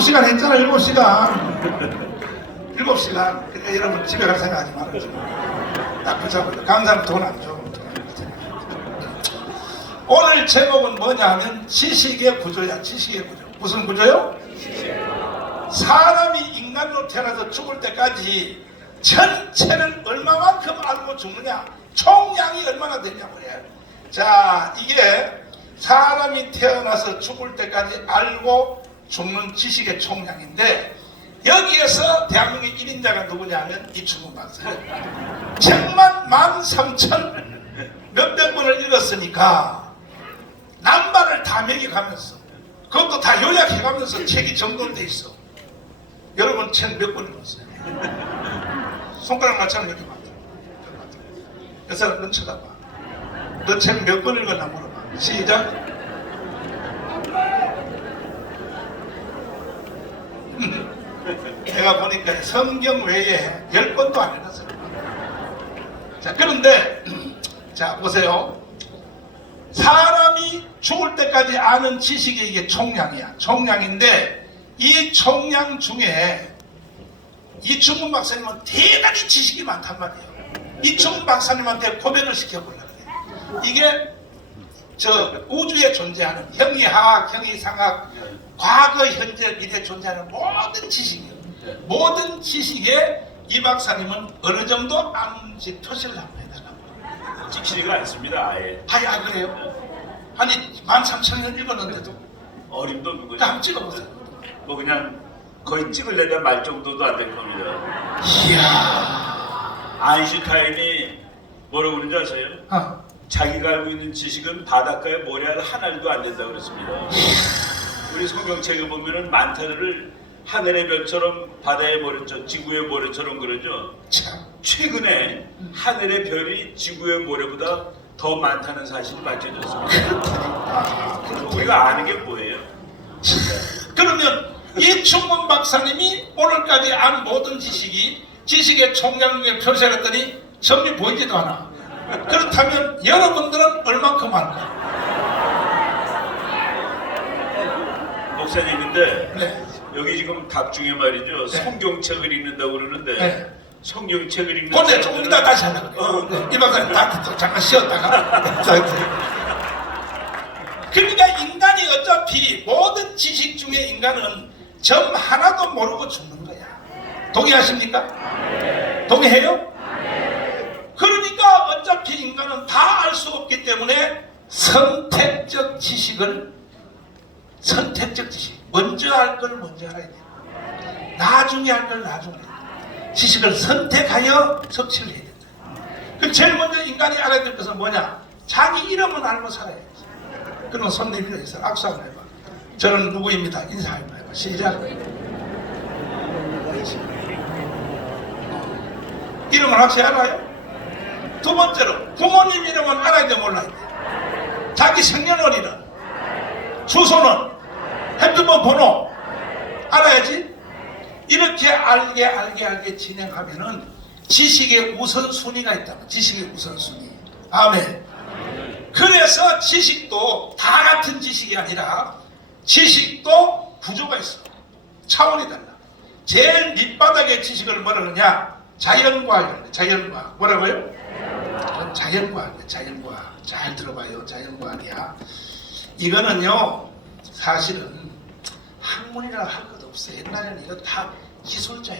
7시간 했잖아. 7시간. 7시간. 그러니까 여러분 집에 갈 생각하지 말아요. 딱 붙잡아요. 강사는 돈 안 줘. 오늘 제목은 뭐냐 하면 지식의 구조야. 지식의 구조. 무슨 구조요? 사람이 인간으로 태어나서 죽을 때까지 전체를 얼마만큼 알고 죽느냐, 총량이 얼마나 되냐고요. 자, 이게 사람이 태어나서 죽을 때까지 알고 죽는 지식의 총량인데, 여기에서 대한민국의 1인자가 누구냐 하면 이충훈 박사예요. 책만 13,000 몇백 권을 읽었으니까 남발을 다 매겨가면서, 그것도 다 요약해가면서 책이 정돈돼 있어. 여러분 책 몇 권 읽었어요? 손가락 맞춰는 이렇게 맞다. 그 사람 눈 쳐다봐. 너 책 몇 권 읽었나 물어봐. 시작. 내가 보니까 성경 외에 10권도 안 읽었어요. 자, 그런데 자 보세요. 사람이 죽을 때까지 아는 지식이 이게 총량이야. 총량인데 이 총량 중에 이충훈 박사님은 대단히 지식이 많단 말이에요. 이충훈 박사님한테 고백을 시켜보려고 해요. 이게 저 우주에 존재하는 형이하학, 형이상학, 과거, 현재, 미래에 존재하는 모든 지식이에요. 모든 지식에 이 박사님은 어느 정도 아는지 표시를 한번 해달라고. 찍히지가 않습니다. 아예. 아, 그래요? 아니 13,000년 읽었는데도 어림도 없는 거죠. 한번 찍어보세요. 뭐 그냥 거의 찍으려다 말 정도도 안 될 겁니다. 이야. 아인슈타인이 뭐라고 그러는지 아세요? 자기가 알고 있는 지식은 바닷가에 모래알 한 알도 안 된다고 그랬습니다. 우리 성경책에 보면은 많다를 하늘의 별처럼 바다의 모래처럼 지구의 모래처럼 그러죠. 참. 최근에 하늘의 별이 지구의 모래보다 더 많다는 사실이 밝혀졌습니다. 우리가 아는 게 뭐예요? 그러면 이충훈 박사님이 오늘까지 안 모든 지식이 지식의 총량 중에 표시했더니 점이 보이지도 않아. 그렇다면 여러분들은 얼만큼 할까? 목사님인데 네. 여기 지금 각 중에 말이죠. 네. 성경책을 읽는다고 그러는데 네. 성경책을 읽는 근데 조금 이따 다시 하려고 그래요. 이 박사님 다 잠깐 쉬었다가. 그러니까 인간이 어차피 모든 지식 중에 인간은 점 하나도 모르고 죽는 거야. 동의하십니까? 동의해요? 그러니까 어차피 인간은 다 알 수 없기 때문에 선택적 지식 먼저 할 걸 먼저 알아야 돼요. 나중에 할 걸 나중에 해야 돼요. 지식을 선택하여 섭취를 해야 된다. 그럼 제일 먼저 인간이 알아야 될 것은 뭐냐? 자기 이름은 알고 살아야지. 그러면 손 내밀어서 악수 한번 해봐. 저는 누구입니다. 인사 한번 해봐. 시작. 이름을 확실히 알아요? 두 번째로 부모님 이름은 알아야 돼 몰라야 돼? 자기 생년월일은, 주소는, 핸드폰 번호 알아야지. 이렇게 알게 진행하면은 지식의 우선순위가 있다. 지식의 우선순위. 아멘. 그래서 지식도 다 같은 지식이 아니라 지식도 구조가 있어. 차원이 달라. 제일 밑바닥의 지식을 뭐라 그러냐? 자연과학. 자연과학. 뭐라고요? 자연과학이야. 자연과학. 잘 들어봐요. 자연과학이야. 이거는요, 사실은 학문이라고 할 것도 없어. 옛날에는 이거 다 기술자야.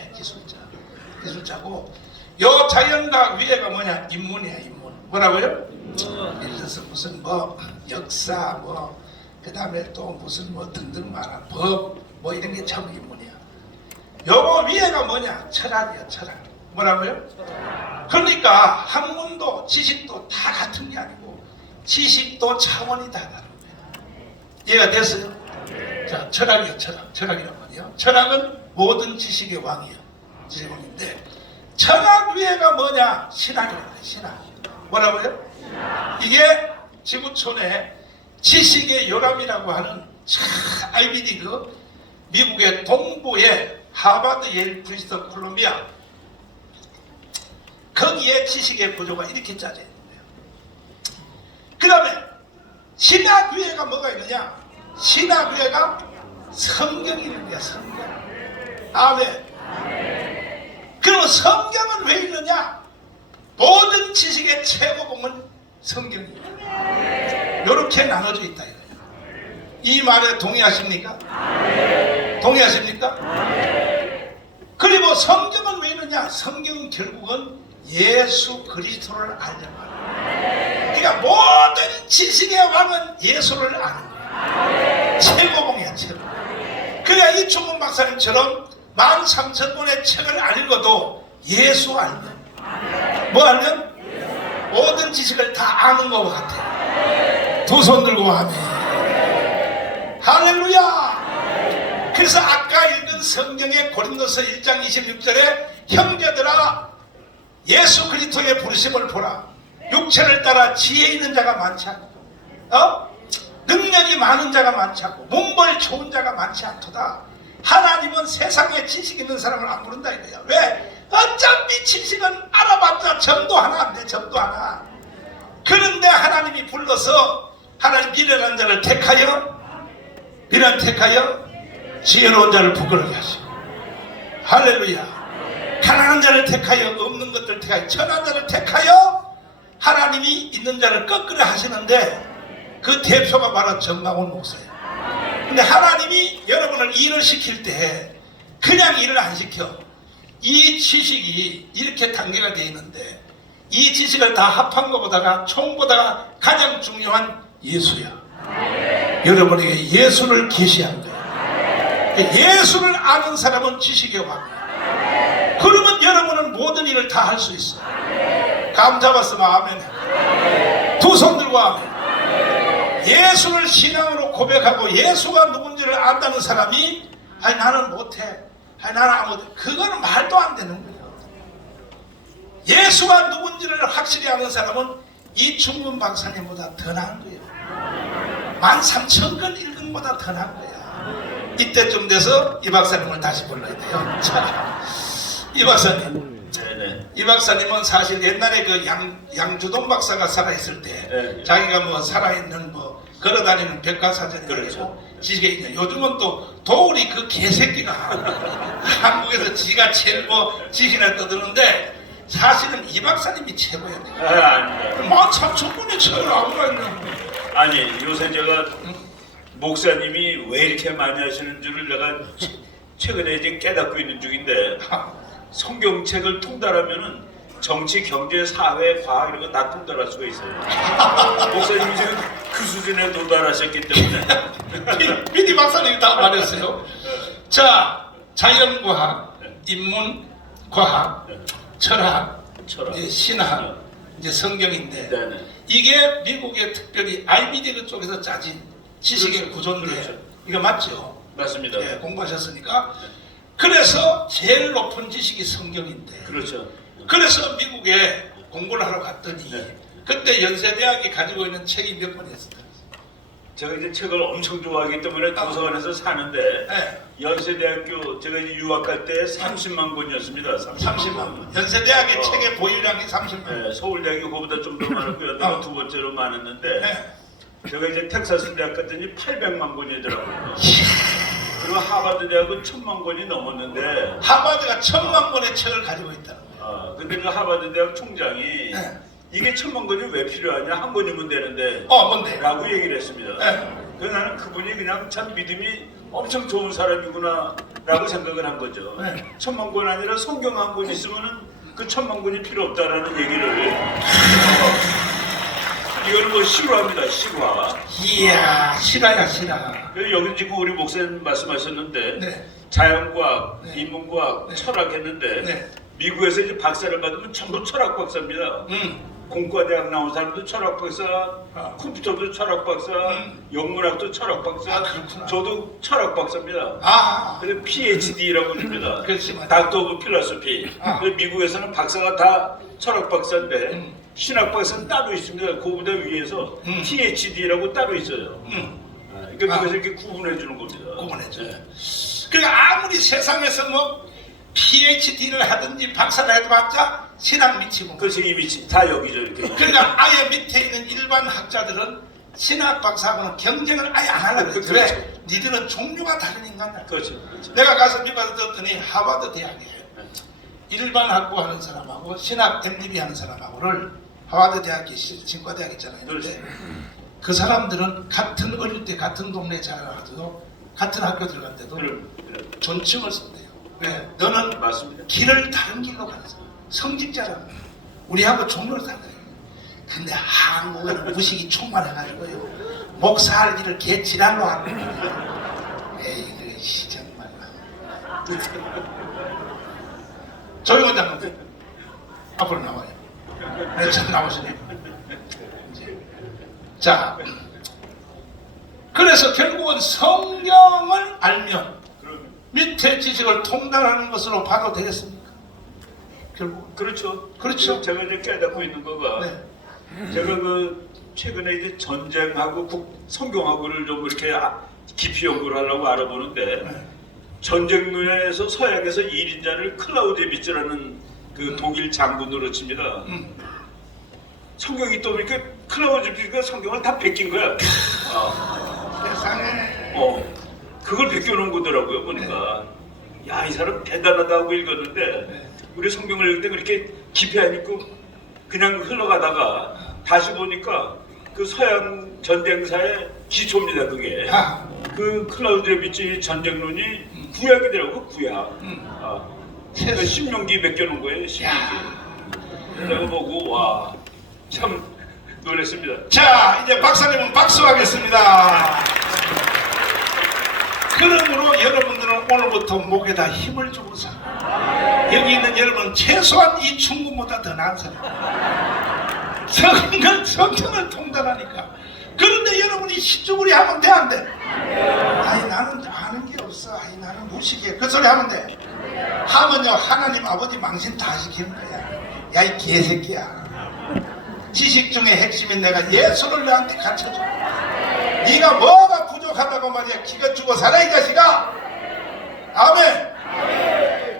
기술자고, 요 자연과학 위에가 뭐냐? 인문이야. 인문. 뭐라고요? 예를 들어서 무슨 뭐 역사 뭐 그 다음에 또 무슨 뭐 등등 많아. 법 뭐 이런 게 전부 인문이야. 요거 위에가 뭐냐? 철학이야. 철학. 뭐라고요? 그러니까 학문도 지식도 다 같은 게 아니고 지식도 차원이 다 다른 거야. 이해가 됐어요? 자, 철학이요. 철학이란 말이에요. 철학은 모든 지식의 왕이에요. 지식의 왕인데 철학 위에가 뭐냐? 신학이란 말이에요. 신학. 뭐라고요? 이게 지구촌의 지식의 요람이라고 하는 IBD 미국의 동부의 하버드, 예일, 프린스턴, 콜롬비아 거기에 지식의 구조가 이렇게 짜져 있는 거예요. 그 다음에 신학 위에가 뭐가 있느냐? 신학 위에가 성경이 있는 거야. 성경. 아멘. 그럼 성경은 왜 읽느냐? 모든 지식의 최고봉은 성경이에요. 이렇게 나눠져 있다 이거예요. 이 말에 동의하십니까? 동의하십니까? 그리고 성경은 왜 있느냐? 성경은 결국은 예수 그리스도를 알려고 하는. 그러니까 모든 지식의 왕은 예수를 아는 거예요. 최고봉이야, 최고. 그러니까 이충문 박사님처럼 13,000권의 책을 안 읽어도 예수 알면, 뭐 알면? 모든 지식을 다 아는 것 같아요. 두 손 들고 아멘. 할렐루야. 그래서 아까 읽은 성경의 고린도서 1장 26절에 형제들아 예수 그리스도의 부르심을 보라. 육체를 따라 지혜 있는 자가 많지 않고 능력이 많은 자가 많지 않고 문벌 좋은 자가 많지 않도다. 하나님은 세상에 지식 있는 사람을 안 부른다 이거야. 왜? 어차피 지식은 알아봤자 점도 하나 안 돼. 점도 하나. 그런데 하나님이 불러서 하나님 미련한 자를 택하여 지혜로운 자를 부끄럽게 하시고, 할렐루야. 가난한 자를 택하여 없는 것들 택하여 천한 자를 택하여 하나님이 있는 자를 꺾으려 하시는데 그 대표가 바로 정강훈 목사예요. 근데 하나님이 여러분을 일을 시킬 때 그냥 일을 안 시켜. 이 지식이 이렇게 단계가 되어 있는데 이 지식을 다 합한 것보다가 총보다가 가장 중요한 예수야. 여러분에게 예수를 계시한 거야. 예수를 아는 사람은 지식의 왕이야. 그러면 여러분은 모든 일을 다 할 수 있어. 감 잡았으면 아멘. 두 손 들고 아멘. 예수를 신앙으로 고백하고 예수가 누군지를 안다는 사람이 아니 나는 못해, 아니 나는 아무도, 그거는 말도 안 되는 거예요. 예수가 누군지를 확실히 아는 사람은 이충문 박사님보다 더 나은 거예요. 13,000권 읽은 것보다 더 나은 거야. 이때쯤 돼서 이 박사님을 다시 불러야 돼요. 자, 이 박사님. 네네. 이 박사님은 사실 옛날에 그 양주동 박사가 살아있을 때 네. 자기가 뭐 살아있는 뭐 걸어다니는 백과사전이 그렇죠. 지식에 있냐. 요즘은 또 도우리 그 개새끼가 한국에서 지가 제일 뭐 지식이나 떠드는데 사실은 이 박사님이 최고야. 아닙니다. 13,000권의 책을 아무나 있냐. 아니 요새 제가 목사님이 왜 이렇게 많이 하시는 줄을 내가 최근에 이제 깨닫고 있는 중인데, 성경책을 통달하면은 정치, 경제, 사회, 과학 이런 거 다 통달할 수가 있어요. 목사님이 지금 그 수준에 도달하셨기 때문에. 미리 박사님이 다 말했어요. 자, 자연과학, 인문과학, 철학, 이제 신학, 이제 성경인데 네네. 이게 미국의 특별히 아이비리그 쪽에서 짜진 지식의 그렇죠. 구조인데 그렇죠. 이거 맞죠? 맞습니다. 네, 공부하셨으니까. 그래서 제일 높은 지식이 성경인데 그렇죠. 그래서 미국에 공부를 하러 갔더니 네. 그때 연세대학이 가지고 있는 책이 몇 권이었어요? 제가 이제 책을 엄청 좋아하기 때문에 도서관에서 사는데 네. 연세대학교 제가 이제 유학 갈 때 30만 권이었습니다. 30만 권. 연세대학의 책의 보유량이 30만 권. 네, 서울대학이 그거보다 좀 더 많았고 연대가 두 번째로 많았는데 네. 제가 이제 텍사스 대학 갔더니 800만 권이더라고요. 그리고 하버드 대학은 1000만 권이 넘었는데 하버드가 1000만 권의 책을 가지고 있다는 거예요. 근데 그 하버드 대학 총장이 네. 이게 1000만 권이 왜 필요하냐, 한 권이면 되는데 뭔데? 라고 얘기를 했습니다. 네. 그래서 나는 그분이 그냥 참 믿음이 엄청 좋은 사람이구나 라고 생각을 한 거죠. 네. 1000만 권 아니라 성경 한 권 있으면은 그 1000만 권이 필요 없다라는 얘기를 이거는 뭐 실화입니다. 실화. 이야, 실화야 실화. 그래서 여기 지금 우리 목사님 말씀하셨는데 네. 자연과학, 네. 인문과학, 네. 철학 했는데 네. 미국에서 이제 박사를 받으면 전부 철학 박사입니다. 공과대학 나온 사람도 철학 박사, 컴퓨터도 철학 박사, 영문학도 철학 박사. 그렇구나. 저도 철학 박사입니다. 그래서 PhD라고 합니다. 그렇지, 맞아. 닥터 오브 필로소피. 미국에서는 박사가 다 철학 박사인데 신학 박사는 따로 있습니다. 그보다 위에서 PhD라고 따로 있어요. 그러니까 그것을 이렇게 구분해 주는 겁니다. 구분해줘. 네. 그러니까 아무리 세상에서 뭐 PhD를 하든지 박사를 해봤자 신학 미치고. 그래서 이미 다 여기죠 이렇게. 그러니까 아예 밑에 있는 일반 학자들은 신학 박사하고는 경쟁을 아예 안 하려고 그래. 그렇죠. 니들은 종류가 다른 인간이야. 그렇죠. 그렇죠. 내가 가서 미국에 들었더니 하버드 대학에 일반 학부 하는 사람하고 신학 MDB 하는 사람하고를 하버드 대학의 신과대학 있잖아요. 근데 그 사람들은 같은 어릴 때 같은 동네에 자라가지고 같은 학교 들어갔는데도 그럼. 존칭을 쓴대요. 왜? 너는 맞습니다. 길을 다른 길로 가는 사람, 성직자라는 거야. 우리하고 종류를 다른 거예요. 근데 한국에는 무식이 충만해가지고요. 목사할 일을 개지랄로 하는 거예요. 에이, 정말. 조용한 장관 앞으로 나와요. 네, 참 나오시네요. 자, 그래서 결국은 성경을 알면 밑에 지식을 통달하는 것으로 봐도 되겠습니까? 결국 그렇죠. 그렇죠. 제가 이제 깨닫고 있는 거가 네. 제가 그 최근에 이제 전쟁하고 성경하고를 좀 이렇게 깊이 연구를 하려고 알아보는데 네. 전쟁론에서 서약에서 1인자를 클라우디비츠라는 그 독일 장군으로 칩니다. 성경이 또 이렇게 클라우디비츠가 성경을 다 베낀 거야. 세상에. 그걸 베껴놓은 거더라고요 보니까. 야, 이 사람 대단하다고 읽었는데 우리 성경을 읽을 때 그렇게 깊이 안 읽고 그냥 흘러가다가 다시 보니까 그 서양 전쟁사의 기초입니다. 그게 그 클라우디비치 전쟁론이 구약이더라고. 구약. 그러니까 신명기 베껴놓은 거예요. 신명기. 내가 보고 와, 참 놀랐습니다. 자, 이제 박사님은 박수하겠습니다. 그러므로 여러분들은 오늘부터 목에다 힘을 주고서 여기 있는 여러분은 최소한 이 충분보다 더 나은 사람. 성경을 통달하니까. 그런데 여러분이 시주부리 하면 돼, 안 돼? 아니, 나는 아는 게 없어. 아니, 나는 무식해. 그 소리 하면 돼. 하면요, 하나님 아버지 망신 다 시키는 거야. 야, 이 개새끼야. 지식 중에 핵심인 내가 예수를 너한테 가르쳐줘. 네가 뭐가 부족하다고 말이야. 기가 죽어 살아, 이 자식아. 아멘.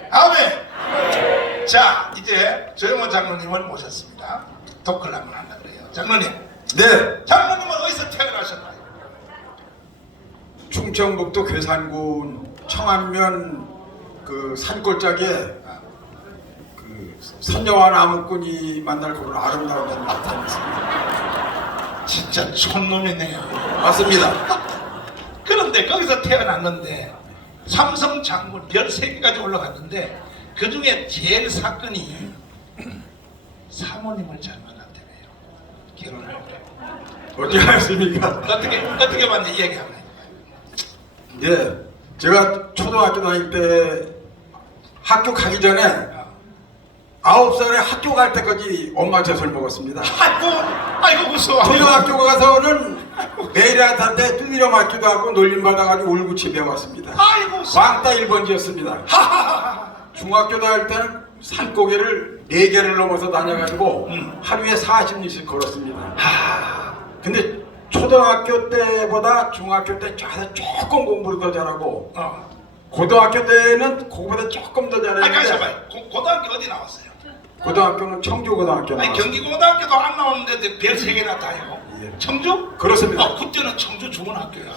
아멘. 자, 이제 조영원 장로님을 모셨습니다. 토크를 한번 한다 그래요. 장로님. 네, 장로님은 어디서 태어나셨나요? 충청북도 괴산군 청안면 그 산골짜기에 그 선녀와 나무꾼이 만날 그런 아름다운 데를 나타났습니다. 진짜 촌놈이네요. 맞습니다. 그런데 거기서 태어났는데 삼성 장군 별 3개까지 올라갔는데 그 중에 제일 사건이 사모님을 잘 만났다며요. 결혼할 때. 어떻게 하셨습니까? 어떻게 만나 이야기 한번 해요. 예, 제가 초등학교 다닐 때 학교 가기 전에 9살에 학교 갈 때까지 엄마 젖을 먹었습니다. 아이고 무서워. 초등학교 가서는 매일한테 두드려 맞기도 하고 놀림받아가지고 울고치 배웠습니다. 아이고 왕따 1번지였습니다. 중학교 다닐 때는 산고개를 4개를 넘어서 다녀가지고 하루에 40리씩 걸었습니다. 근데 초등학교 때보다 중학교 때 조금 공부를 더 잘하고 고등학교 때는 그거보다 조금 더 잘했는데 잠깐만. 고등학교 어디 나왔어요? 고등학교는 청주고등학교 아니 나왔어요. 경기고등학교도 안 나오는데 별 3개나 다요. 예. 청주? 그렇습니다. 그때는 청주 좋은 학교야.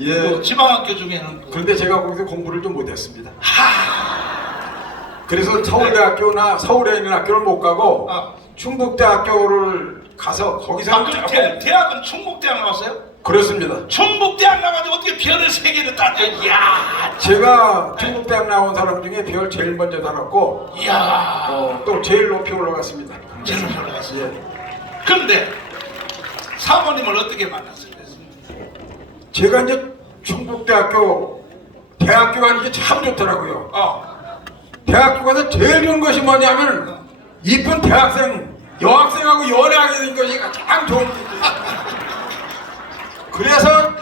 예. 지방학교 중에는 그런데 제가 거기서 공부를 좀 못했습니다. 그래서 서울대학교나 서울에 있는 학교를 못 가고 충북대학교를 가서 거기서 그럼 대학은 충북대학 나왔어요? 그렇습니다. 충북대학 나가지고 어떻게 별을 3개를 따냐? 이야. 제가 충북대학 나온 사람 중에 별 제일 먼저 달았고 이야. 또 제일 높이 올라갔습니다. 제일 높이 올라갔어요. 예. 그런데 사모님을 어떻게 만났어요? 제가 이제 충북대학교 대학교 가는 게 참 좋더라고요. 대학교 가서 제일 좋은 것이 뭐냐면 이쁜 대학생 여학생하고 연애하게 된 것이 가장 좋은 일이에요. 그래서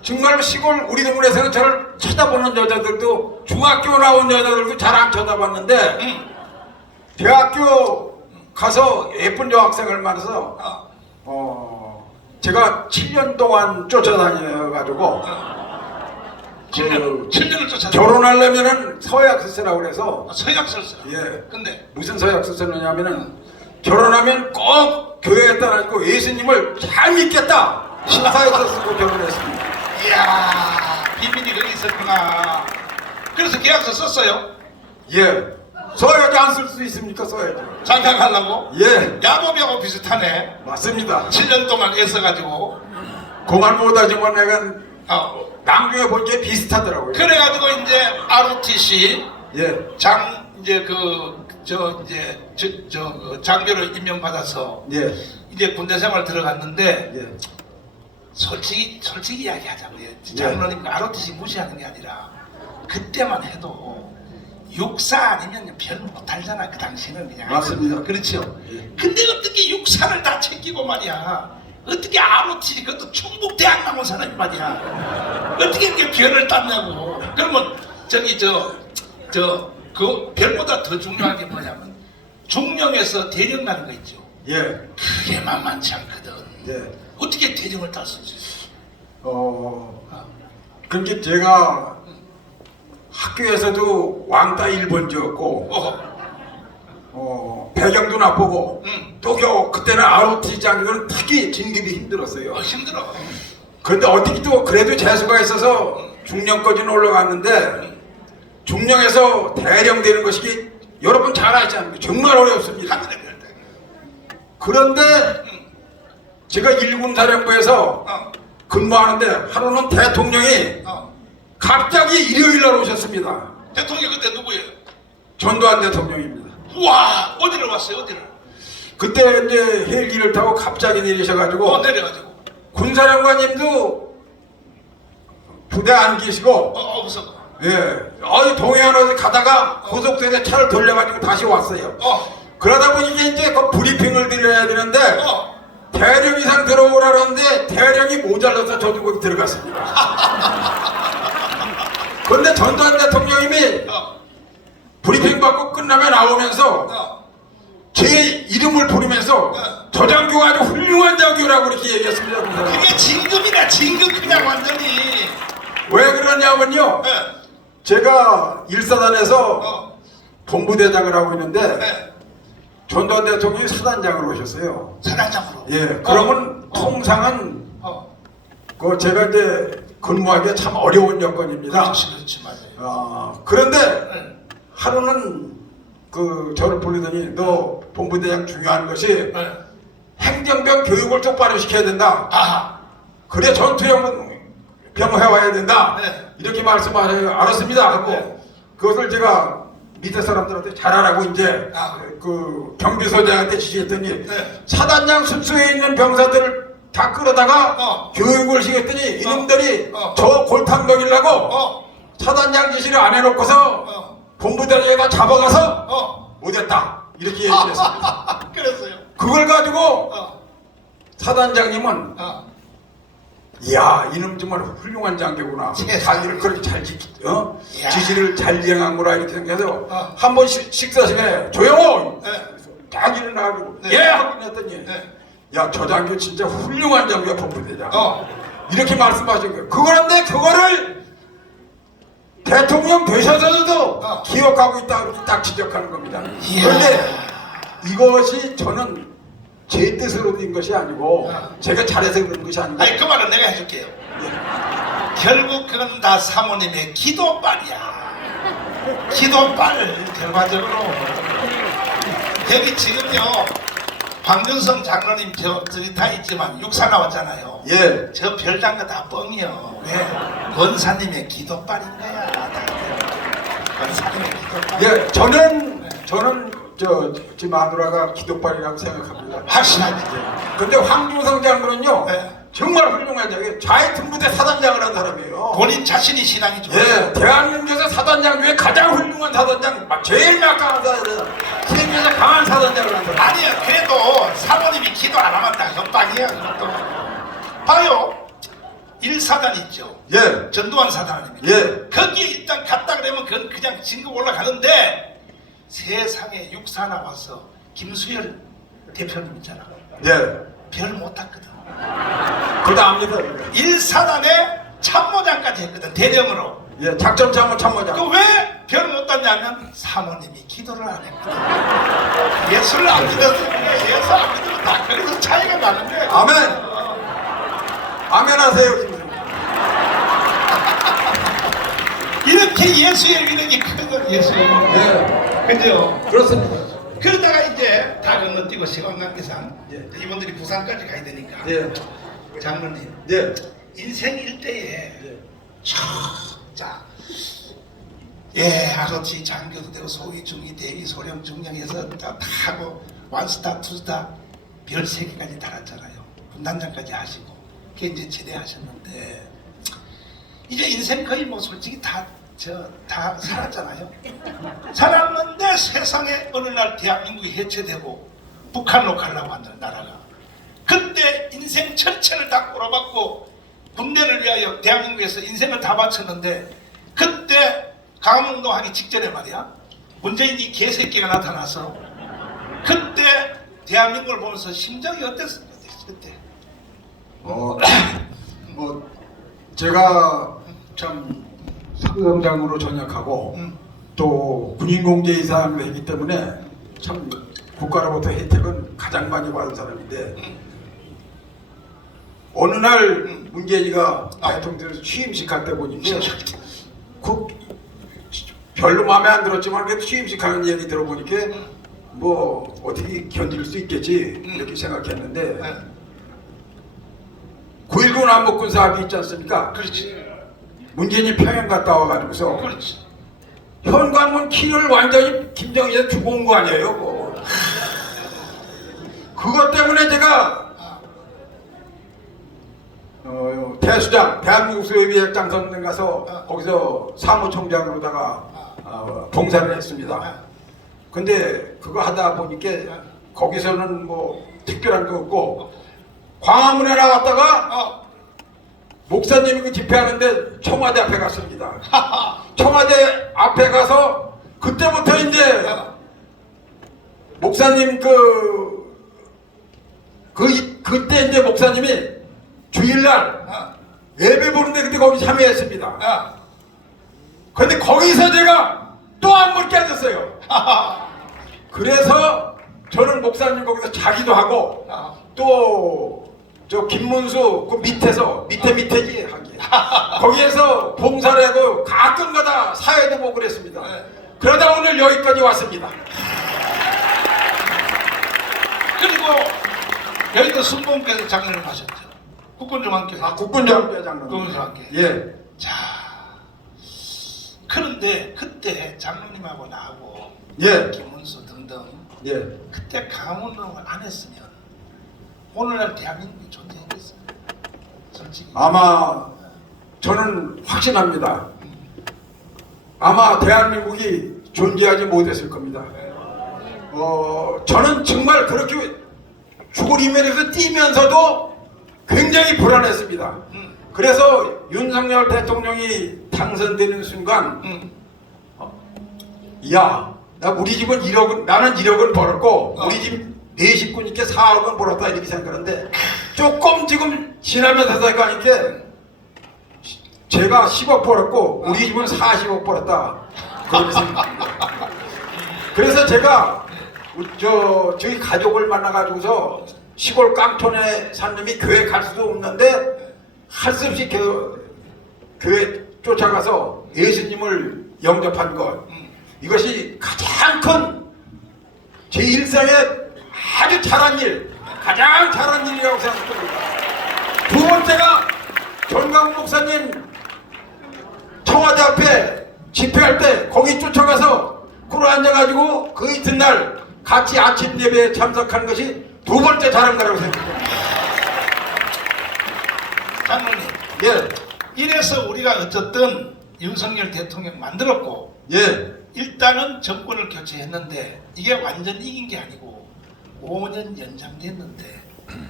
정말로 시골 우리 동네에서는 저를 쳐다보는 여자들도 중학교 나온 여자들도 잘 안 쳐다봤는데 대학교 가서 예쁜 여학생을 만나서 제가 7년 동안 쫓아다녀가지고 7년을 쫓아다녔어요. 결혼하려면은 서약서라고 그래서 서약서였어요. 예. 근데 무슨 서약서냐면은 결혼하면 꼭 교회에 따라고 예수님을 잘 믿겠다 신사역서 쓰고 결혼했습니다. 이야. 비밀이 거기 있었구나. 그래서 계약서 썼어요. 예. 써야지 안 쓸 수 있습니까? 써야지. 장가가려고? 예. 야곱하고 비슷하네. 맞습니다. 7년 동안 애써가지고. 공안 못하지만 내가 어. 나중에 본 게 비슷하더라고요. 그래가지고 이제 ROTC 예. 이제 장교를 임명받아서 예. 이제 군대 생활 들어갔는데 예. 솔직히 이야기하자고요. 장로님 ROTC 무시하는 게 아니라 그때만 해도 육사 아니면 별 못하잖아. 그 당시는 그냥. 맞습니다. 그렇죠. 예. 근데 어떻게 육사를 다 챙기고 말이야. 어떻게 ROTC 그것도 충북대학 나온 사람이 말이야. 어떻게 이렇게 별을 땄냐고. 그러면 그 별보다 더 중요한 게 뭐냐면 중령에서 대령 가는 거 있죠. 예. 그게 만만치 않거든. 예. 어떻게 대령을 딸 수 있어? 그러니까 제가 학교에서도 왕따 1번지였고 배경도 나쁘고 또 겨우 그때는 ROTC 장교는 특히 진급이 힘들었어요. 힘들어. 그런데 어떻게 또 그래도 재수가 있어서 중령까지는 올라갔는데 중령에서 대령 되는 것이 여러분 잘 아시지 않습니까? 정말 어렵습니다. 하늘의 별들. 그런데 제가 일군 사령부에서 근무하는데 하루는 대통령이 갑자기 일요일 날 오셨습니다. 대통령 그때 누구예요? 전두환 대통령입니다. 우와, 어디를 왔어요? 어디를? 그때 이제 헬기를 타고 갑자기 내리셔가지고 내려가지고. 군사령관님도 부대 안 계시고 무서워. 예, 동해안 어디 가다가 고속도로에 차를 돌려가지고 다시 왔어요. 그러다 보니까 이제 그 브리핑을 드려야 되는데 대령 이상 들어오라는데 대령이 모자라서 저도 거기 들어갔습니다. 그런데 전두환 대통령님이 브리핑 받고 끝나면 나오면서 제 이름을 부르면서 저 장교가 아주 훌륭한 장교라고 이렇게 얘기했습니다. 그게 진급이다. 진급 그냥 완전히. 왜 그러냐면요. 제가 일사단에서 본부대장을 하고 있는데 전두환 대통령이 사단장으로 오셨어요. 사단장으로. 예, 그러면 통상은 그 제가 이제 근무하기가 참 어려운 여건입니다. 그렇지, 맞아요. 그런데 하루는 그 저를 부르더니 너 본부대장 중요한 것이 행정병 교육을 똑바로 시켜야 된다. 그래 전투형 병해와야 된다. 이렇게 말씀하셔요. 알았습니다. 하고 그것을 제가 밑에 사람들한테 잘하라고 이제 그 경비소장한테 지시했더니 사단장 순수에 있는 병사들을 다 끌어다가 교육을 시켰더니 이놈들이 저 골탕 먹이려고 사단장 지시를 안 해놓고서 본부대장에다 잡아가서 못했다 이렇게 얘기를 했습니다. 그랬어요. 그걸 가지고 사단장님은 이야 이놈 정말 훌륭한 장교구나. 자기를 그렇게 잘 지시를 잘 이행한구나 이렇게 생각해서 한 번 식사 시간에 조용호 딱 일어나가지고 하고 했더니 야 저 장교 진짜 훌륭한 장교야 본부대장 이렇게 말씀하신 거예요. 그런데 그거를 대통령 되셔서도 기억하고 있다 그렇게 딱 지적하는 겁니다. 그런데 이것이 저는 제 뜻으로 된 것이 아니고 제가 잘해서 그런 것이 아니고 그 말은 내가 해줄게요. 결국 그건 다 사모님의 기도빨이야. 기도빨 결과적으로 여기 지금요 박윤성 장로님 저기 다 있지만 육사 나왔잖아요. 예. 저 별단 거 다 뻥이요. 왜? 권사님의 기도빨인 거야. 권사님의 기도빨. 예, 저는 제 마누라가 기도빨이라고 생각합니다. 확실하게. 근데 황중성 장군은요 네. 정말 훌륭한 장이에요. 좌익특무대 사단장을 한 사람이에요. 본인 자신이 신앙이 좋아요. 예, 대한민국에서 사단장 중에 가장 훌륭한 사단장, 제일 약한 사단장, 세계에서 강한 사단장을 한 사람. 아니요, 그래도 사모님이 기도 안 하면 다 협박이에요. 그것도. 봐요. 1사단 있죠. 예. 전두환 사단입니다. 예. 거기에 일단 갔다 그러면 그건 그냥 진급 올라가는데 세상에 육사 나와서 김수열 대표님 있잖아. 예. 별 못 탔거든. 그거 압니다. 1사단에 참모장까지 했거든. 대령으로. 예, 작전참모 참모장. 그 왜 별 못 땄냐면 사모님이 기도를 안 했거든. 예수를 안 믿었으니까 예수 안 믿었다. 그래서 차이가 나는데. 아멘. 아멘 하세요. 예수의 위력이 크고 예수의 위력. 예, 그죠? 그렇습니다. 그러다가 이제 다 건너뛰고 시간관계상 예. 이분들이 부산까지 가야 되니까 예, 장로님 예, 인생 일대에 예. 자, 예, 아버지 장교도 되고 소위 중위 대위 소령 중령에서 다 하고 원스타 투스타 별 3개까지 달았잖아요. 분단장까지 하시고 그게 이제 제대하셨는데 이제 인생 거의 뭐 솔직히 다 살았잖아요. 살았는데 세상에 어느 날 대한민국이 해체되고 북한으로 가려고 한다 나라가. 그때 인생 전체를 다 꼬라박고 군대를 위하여 대한민국에서 인생을 다 바쳤는데 그때 강원도 하기 직전에 말이야 문재인 이 개새끼가 나타나서 그때 대한민국을 보면서 심정이 어땠어요? 그때? 뭐 제가 참 상병장으로 전역하고 또 군인공제이사를 했기 때문에 참 국가로부터 혜택은 가장 많이 받은 사람인데 어느 날 문재인이가 대통령에서 취임식 할 때 보니까 그 별로 마음에 안 들었지만 그래도 취임식 하는 얘기 들어보니까 뭐 어떻게 견딜 수 있겠지 이렇게 생각했는데 9.19 남북군 사업이 있지 않습니까? 그렇지. 문재인이 평양 갔다 와가지고서 그렇지. 현관문 키를 완전히 김정일에 주고 온 거 아니에요? 뭐. 그것 때문에 제가 대수장 대한민국 소위비액장 선생 가서 거기서 사무총장으로다가 봉사를 했습니다. 근데 그거 하다 보니까 거기서는 뭐 특별한 거 없고 광화문에 나갔다가 목사님이 그 집회하는데 청와대 앞에 갔습니다. 청와대 앞에 가서 그때부터 이제 목사님 그때 이제 목사님이 주일날 예배 보는데 그때 거기 참여했습니다. 그런데 거기서 제가 또 한 번 깨졌어요. 그래서 저는 목사님 거기서 자기도 하고 또 저 김문수 그 밑에지 하기 거기에서 봉사를 하고 가끔가다 사회도 보고 그랬습니다. 그러다 오늘 여기까지 왔습니다. 그리고 여의도 순봉께서 장례를 하셨죠. 국군중앙교회. 국군장교 장로. 국군중앙교회. 예. 자, 그런데 그때 장로님하고 나하고 예. 김문수 등등 예. 그때 강운동을 안 했으면 오늘날 대한민국이 존재했겠어요. 솔직히. 아마 저는 확신합니다. 아마 대한민국이 존재하지 못했을 겁니다. 저는 정말 그렇게 죽을 이면에서 뛰면서도 굉장히 불안했습니다. 그래서 윤석열 대통령이 당선되는 순간 야, 우리 집은 1억은 나는 1억은 벌었고 우리 집 내 식구니까 4억은 벌었다 이렇게 생각하는데 조금 지금 지나면서 생각하니까 제가 10억 벌었고 우리 집은 40억 벌었다 그렇게 생각합니다. 그래서 제가 저희 가족을 만나가지고서 시골 깡촌에 산 놈이 교회 갈 수도 없는데 할 수 없이 교회 쫓아가서 예수님을 영접한 것 이것이 가장 큰 제 일생에 아주 잘한 일 가장 잘한 일이라고 생각합니다. 두 번째가 전광훈 목사님 청와대 앞에 집회할 때 거기 쫓아가서 꿇어 앉아가지고 그 이튿날 같이 아침 예배에 참석한 것이 두 번째 잘한 거라고 생각합니다. 장로님, 예, 이래서 우리가 어쨌든 윤석열 대통령 만들었고 예, 일단은 정권을 교체했는데 이게 완전 이긴 게 아니고 5년 연장됐는데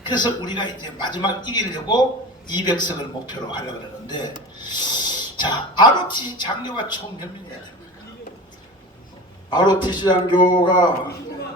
그래서 우리가 이제 마지막 이기려고 200석을 목표로 하려고 그러는데 자, ROTC 장교가 총 몇 명이나 됩니까? ROTC 장교가